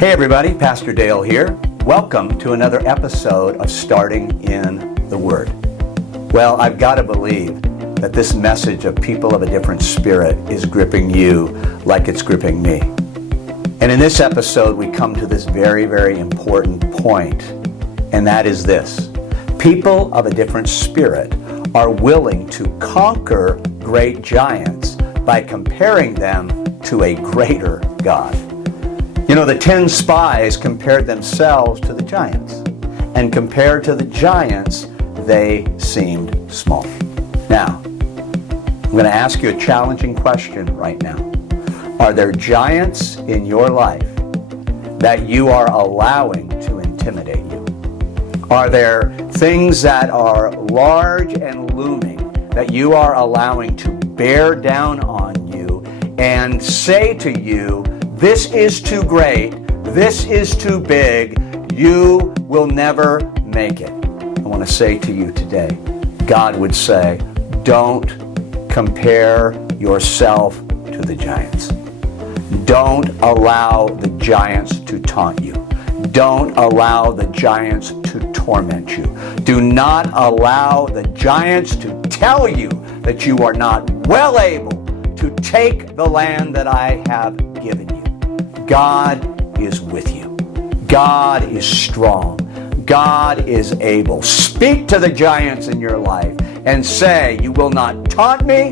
Hey everybody, Pastor Dale here. Welcome to another episode of Starting in the Word. Well, I've got to believe that this message of people of a different spirit is gripping you like it's gripping me. And in this episode, we come to this very, very important point, and that is this. People of a different spirit are willing to conquer great giants by comparing them to a greater God. You know, the 10 spies compared themselves to the giants, and compared to the giants, they seemed small. Now, I'm going to ask you a challenging question right now. Are there giants in your life that you are allowing to intimidate you? Are there things that are large and looming that you are allowing to bear down on you and say to you, this is too great, this is too big, you will never make it? I want to say to you today, God would say, don't compare yourself to the giants. Don't allow the giants to taunt you. Don't allow the giants to torment you. Do not allow the giants to tell you that you are not well able to take the land that I have given you. God is with you. God is strong. God is able. Speak to the giants in your life and say, you will not taunt me,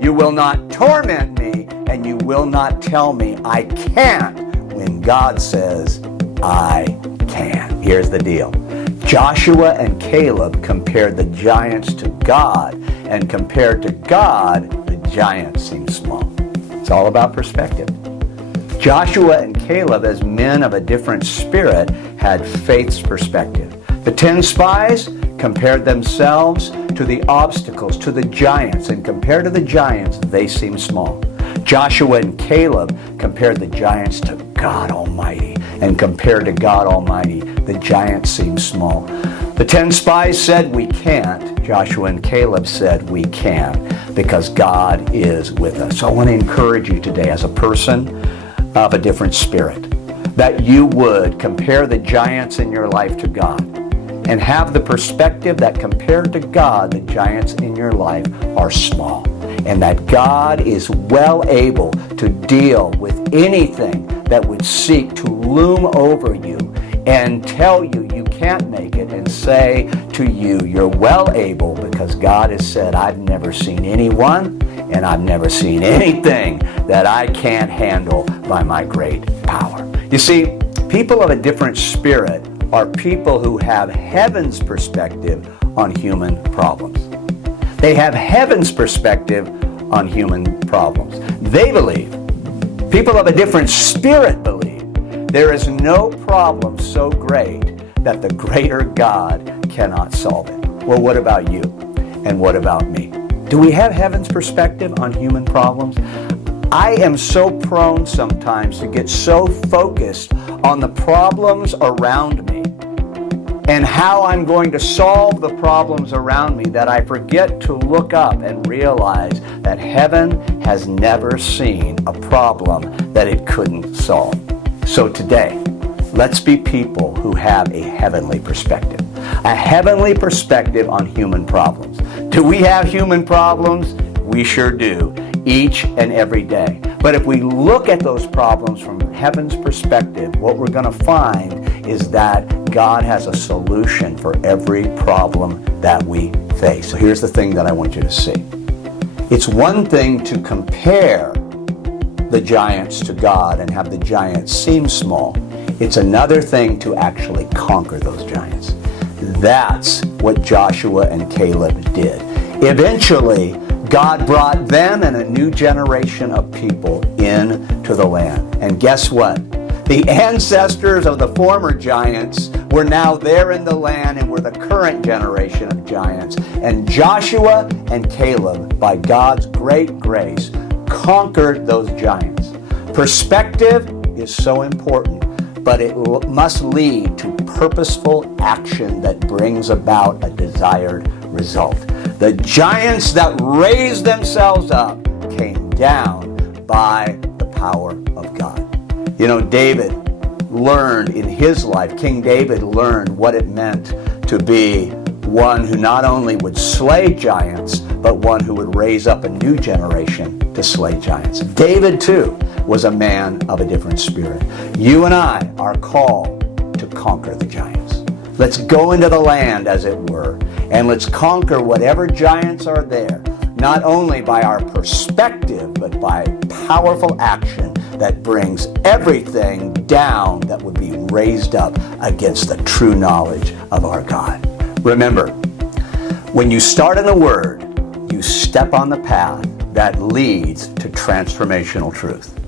you will not torment me, and you will not tell me I can't when God says I can. Here's the deal. Joshua and Caleb compared the giants to God, and compared to God, the giants seemed small. It's all about perspective. Joshua and Caleb, as men of a different spirit, had faith's perspective. The 10 spies compared themselves to the obstacles, to the giants, and compared to the giants, they seemed small. Joshua and Caleb compared the giants to God Almighty, and compared to God Almighty, the giants seemed small. The 10 spies said, we can't. Joshua and Caleb said, we can, because God is with us. So I want to encourage you today as a person of a different spirit, that you would compare the giants in your life to God and have the perspective that compared to God, the giants in your life are small, and that God is well able to deal with anything that would seek to loom over you and tell you you can't make it, and say to you, you're well able, because God has said, I've never seen anyone and I've never seen anything that I can't handle by my great power. You see, people of a different spirit are people who have heaven's perspective on human problems. They have heaven's perspective on human problems. They believe, people of a different spirit believe, there is no problem so great that the greater God cannot solve it. Well, what about you? And what about me? Do we have heaven's perspective on human problems? I am so prone sometimes to get so focused on the problems around me and how I'm going to solve the problems around me that I forget to look up and realize that heaven has never seen a problem that it couldn't solve. So today, let's be people who have a heavenly perspective. A heavenly perspective on human problems. Do we have human problems? We sure do, each and every day. But if we look at those problems from heaven's perspective, what we're going to find is that God has a solution for every problem that we face. So here's the thing that I want you to see. It's one thing to compare the giants to God and have the giants seem small. It's another thing to actually conquer those giants. That's what Joshua and Caleb did. Eventually, God brought them and a new generation of people into the land. And guess what? The ancestors of the former giants were now there in the land and were the current generation of giants. And Joshua and Caleb, by God's great grace, conquered those giants. Perspective is so important, but it must lead to purposeful action that brings about a desired result. The giants that raised themselves up came down by the power of God. You know, David learned in his life, King David learned what it meant to be one who not only would slay giants, but one who would raise up a new generation to slay giants. David, too, was a man of a different spirit. You and I are called to conquer the giants. Let's go into the land, as it were, and let's conquer whatever giants are there, not only by our perspective, but by powerful action that brings everything down that would be raised up against the true knowledge of our God. Remember, when you start in the Word, you step on the path that leads to transformational truth.